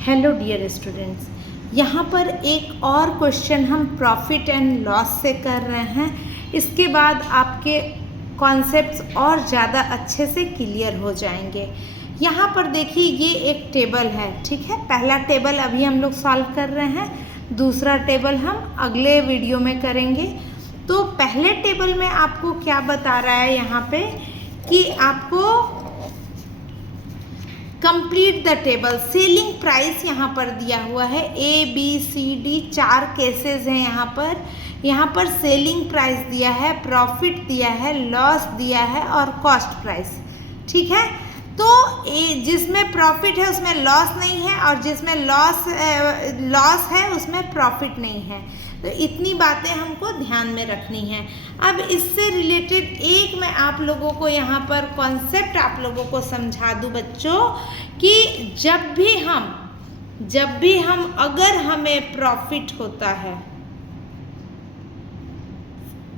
Hello dear students, यहाँ पर एक और क्वेश्चन हम प्रॉफिट एंड लॉस से कर रहे हैं। इसके बाद आपके कॉन्सेप्ट्स और ज़्यादा अच्छे से क्लियर हो जाएंगे। यहाँ पर देखिए, ये एक टेबल है, ठीक है। पहला टेबल अभी हम लोग सॉल्व कर रहे हैं, दूसरा टेबल हम अगले वीडियो में करेंगे। तो पहले टेबल में आपको क्या बता रहा है यहाँ पे कि आपको complete the table. Selling price यहाँ पर दिया हुआ है, ABCD 4 केसेस हैं यहाँ पर सेलिंग प्राइस दिया है, प्रॉफिट दिया है, लॉस दिया है और कॉस्ट प्राइस, ठीक है। तो जिसमें प्रॉफिट है उसमें लॉस नहीं है और जिसमें लॉस है उसमें प्रॉफिट नहीं है। तो इतनी बातें हमको ध्यान में रखनी है। अब इससे रिलेटेड एक मैं आप लोगों को यहाँ पर कॉन्सेप्ट आप लोगों को समझा दूँ बच्चों, कि जब भी हम अगर हमें प्रॉफिट होता है,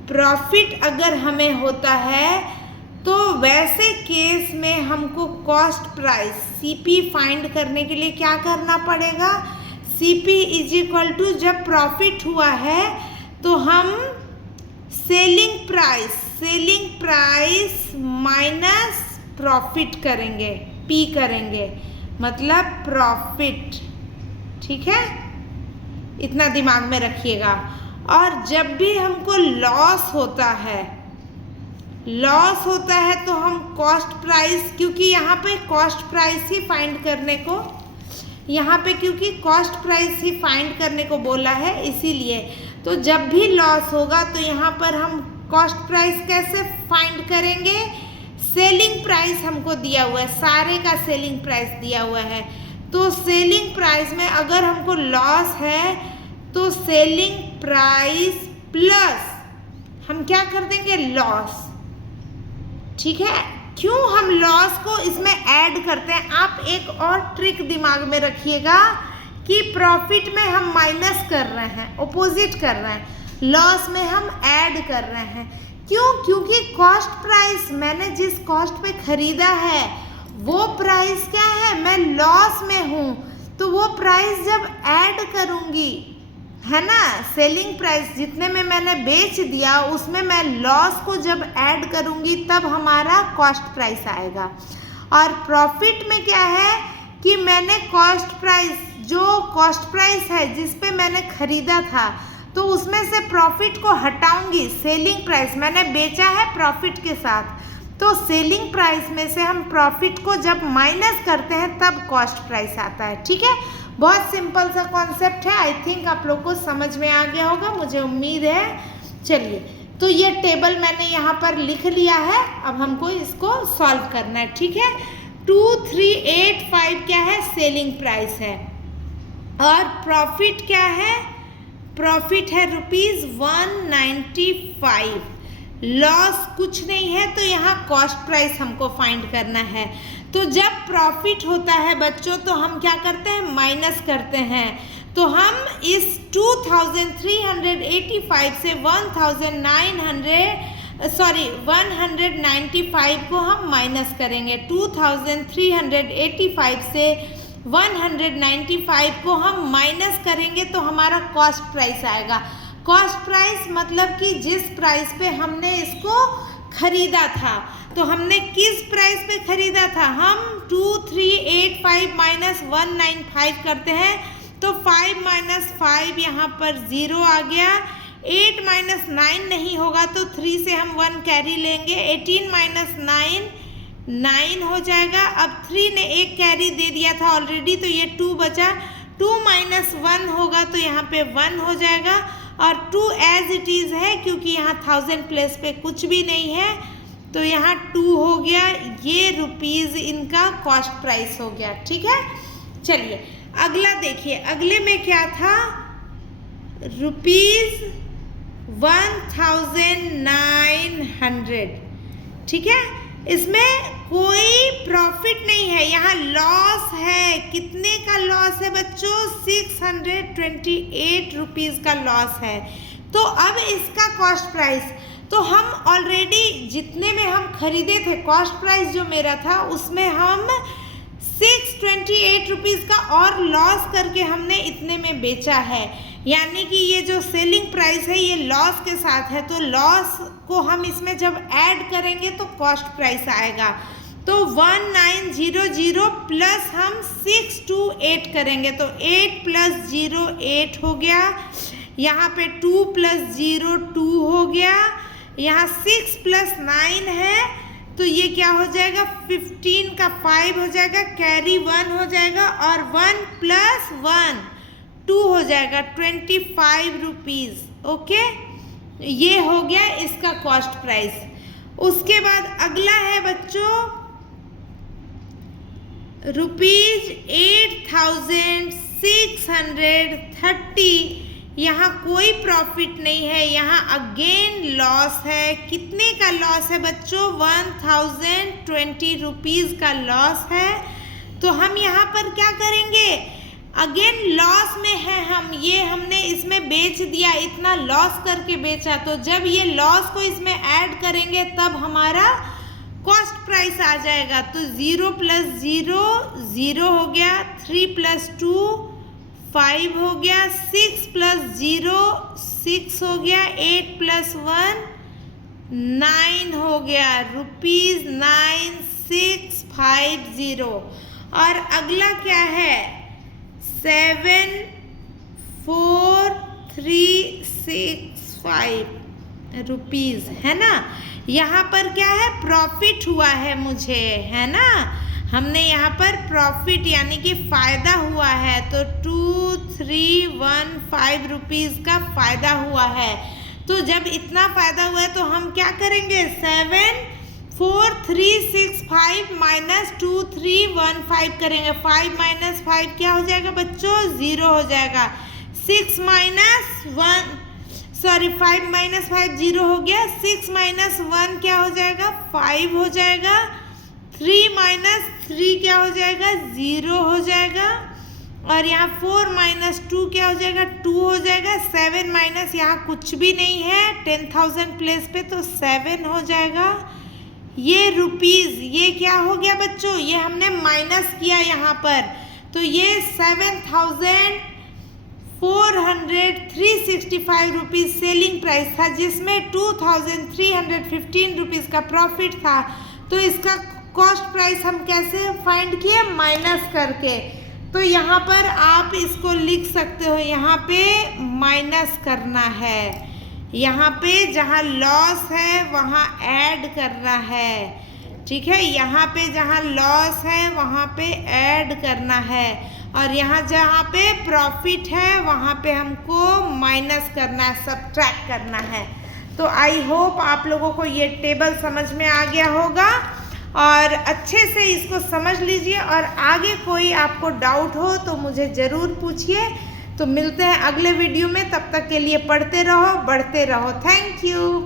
प्रॉफिट अगर हमें होता है तो वैसे केस में हमको कॉस्ट प्राइस CP फाइंड करने के लिए क्या करना पड़ेगा। CP इज इक्वल टू, जब प्रॉफिट हुआ है तो हम सेलिंग प्राइस माइनस प्रॉफिट करेंगे, P करेंगे, मतलब प्रॉफिट, ठीक है। इतना दिमाग में रखिएगा। और जब भी हमको लॉस होता है तो हम कॉस्ट प्राइस, क्योंकि यहाँ पे कॉस्ट प्राइस ही फाइंड करने को, क्योंकि कॉस्ट प्राइस ही फाइंड करने को बोला है, इसीलिए। तो जब भी लॉस होगा तो यहाँ पर हम कॉस्ट प्राइस कैसे फाइंड करेंगे। सेलिंग प्राइस हमको दिया हुआ है, सारे का सेलिंग प्राइस दिया हुआ है। तो सेलिंग प्राइस में अगर हमको लॉस है तो सेलिंग प्राइस प्लस हम क्या कर देंगे, लॉस, ठीक है। क्यों हम लॉस को इसमें ऐड करते हैं, आप एक और ट्रिक दिमाग में रखिएगा कि प्रॉफिट में हम माइनस कर रहे हैं, ऑपोजिट कर रहे हैं, लॉस में हम ऐड कर रहे हैं। क्यों? क्योंकि कॉस्ट प्राइस, मैंने जिस कॉस्ट पे खरीदा है वो प्राइस क्या है, मैं लॉस में हूँ, तो वो प्राइस जब ऐड करूँगी, है ना, सेलिंग प्राइस जितने में मैंने बेच दिया उसमें मैं लॉस को जब ऐड करूँगी तब हमारा कॉस्ट प्राइस आएगा। और प्रॉफिट में क्या है कि मैंने कॉस्ट प्राइस, जो कॉस्ट प्राइस है जिस पे मैंने खरीदा था, तो उसमें से प्रॉफिट को हटाऊंगी। सेलिंग प्राइस मैंने बेचा है प्रॉफिट के साथ, तो सेलिंग प्राइस में से हम प्रॉफिट को जब माइनस करते हैं तब कॉस्ट प्राइस आता है, ठीक है। बहुत सिंपल सा कॉन्सेप्ट है। आई थिंक आप लोग को समझ में आ गया होगा, मुझे उम्मीद है। चलिए, तो ये टेबल मैंने यहाँ पर लिख लिया है, अब हमको इसको सॉल्व करना है, ठीक है। 2385 क्या है, सेलिंग प्राइस है, और प्रॉफिट क्या है, प्रॉफिट है ₹195, लॉस कुछ नहीं है, तो यहाँ कॉस्ट प्राइस हमको फाइंड करना है। तो जब प्रॉफिट होता है बच्चों तो हम क्या करते हैं, माइनस करते हैं। तो हम इस 2385 से 195 को हम माइनस करेंगे। 2385 से 195 को हम माइनस करेंगे तो हमारा कॉस्ट प्राइस आएगा। कॉस्ट प्राइस मतलब कि जिस प्राइस पे हमने इसको खरीदा था, तो हमने किस प्राइस पे खरीदा था, हम 2385 माइनस 195 करते हैं, तो 5 माइनस 5 यहाँ पर 0 आ गया। 8 माइनस 9 नहीं होगा तो 3 से हम 1 कैरी लेंगे, 18 माइनस 9 हो जाएगा। अब 3 ने एक कैरी दे दिया था ऑलरेडी, तो ये 2 बचा। 2 माइनस 1 होगा तो यहाँ पे 1 हो जाएगा, और 2 एज इट इज़ है क्योंकि यहाँ 1000 प्लेस पे कुछ भी नहीं है, तो यहाँ 2 हो गया। ये रुपीज़ इनका कॉस्ट प्राइस हो गया, ठीक है। चलिए अगला देखिए, अगले में क्या था, ₹1900, ठीक है। इसमें कोई प्रॉफिट नहीं है, यहाँ लॉस है। कितने का लॉस है बच्चों, 628 रुपीज़ का लॉस है। तो अब इसका कॉस्ट प्राइस, तो हम ऑलरेडी जितने में हम खरीदे थे, कॉस्ट प्राइस जो मेरा था उसमें हम 628 रुपीज़ का और लॉस करके हमने इतने में बेचा है, यानी कि ये जो सेलिंग प्राइस है ये लॉस के साथ है, तो लॉस को हम इसमें जब ऐड करेंगे तो कॉस्ट प्राइस आएगा। तो 1900 प्लस हम 628 करेंगे तो 8 + 0 8 हो गया, यहाँ पे 2 + 0 2 हो गया, यहाँ 6 + 9 है तो ये क्या हो जाएगा 15 का 5 हो जाएगा, कैरी 1 हो जाएगा और 1 + 1 2 हो जाएगा 25 रुपीज़। ओके, ये हो गया इसका कॉस्ट प्राइस। उसके बाद अगला है बच्चों ₹8,630। यहाँ कोई प्रॉफिट नहीं है, यहाँ अगेन लॉस है। कितने का लॉस है बच्चों? 1020 रुपीज़ का लॉस है। तो हम यहाँ पर क्या करेंगे, अगेन लॉस में है हम, ये हमने इसमें बेच दिया, इतना लॉस करके बेचा, तो जब ये लॉस को इसमें ऐड करेंगे तब हमारा कॉस्ट प्राइस आ जाएगा। तो 0 + 0 0 हो गया, 3 + 2 5 हो गया, 6 + 0 6 हो गया, 8 + 1 9 हो गया, ₹9650। और अगला क्या है 74,365 रुपीज़ है ना। यहाँ पर क्या है प्रॉफिट हुआ है मुझे, है ना, हमने यहाँ पर प्रॉफिट यानी कि फ़ायदा हुआ है, तो 2315 रुपीज़ का फ़ायदा हुआ है। तो जब इतना फ़ायदा हुआ है तो हम क्या करेंगे 74,365 - 2315 करेंगे। 5 - 5 क्या हो जाएगा बच्चों 0 हो जाएगा, 5 - 5 0 हो गया, 6 - 1 क्या हो जाएगा 5 हो जाएगा, 3 - 3 क्या हो जाएगा 0 हो जाएगा, और यहाँ 4 - 2 क्या हो जाएगा 2 हो जाएगा, 7 - यहाँ कुछ भी नहीं है 10,000 प्लेस पे तो 7 हो जाएगा। ये रुपीज़ ये क्या हो गया बच्चों, ये हमने माइनस किया यहाँ पर, तो ये 7,365 रुपीज़ सेलिंग प्राइस था, जिसमें 2,315 रुपीज़ का प्रॉफिट था। तो इसका कॉस्ट प्राइस हम कैसे फाइंड किए, माइनस करके। तो यहाँ पर आप इसको लिख सकते हो, यहाँ पे माइनस करना है, यहाँ पे जहाँ लॉस है वहाँ ऐड करना है, ठीक है। यहाँ पे जहाँ लॉस है वहाँ पे ऐड करना है, और यहाँ जहाँ पे प्रॉफिट है वहाँ पे हमको माइनस करना है, सब्ट्रैक्ट करना है। तो आई होप आप लोगों को ये टेबल समझ में आ गया होगा, और अच्छे से इसको समझ लीजिए, और आगे कोई आपको डाउट हो तो मुझे ज़रूर पूछिए। तो मिलते हैं अगले वीडियो में, तब तक के लिए पढ़ते रहो, बढ़ते रहो। Thank you.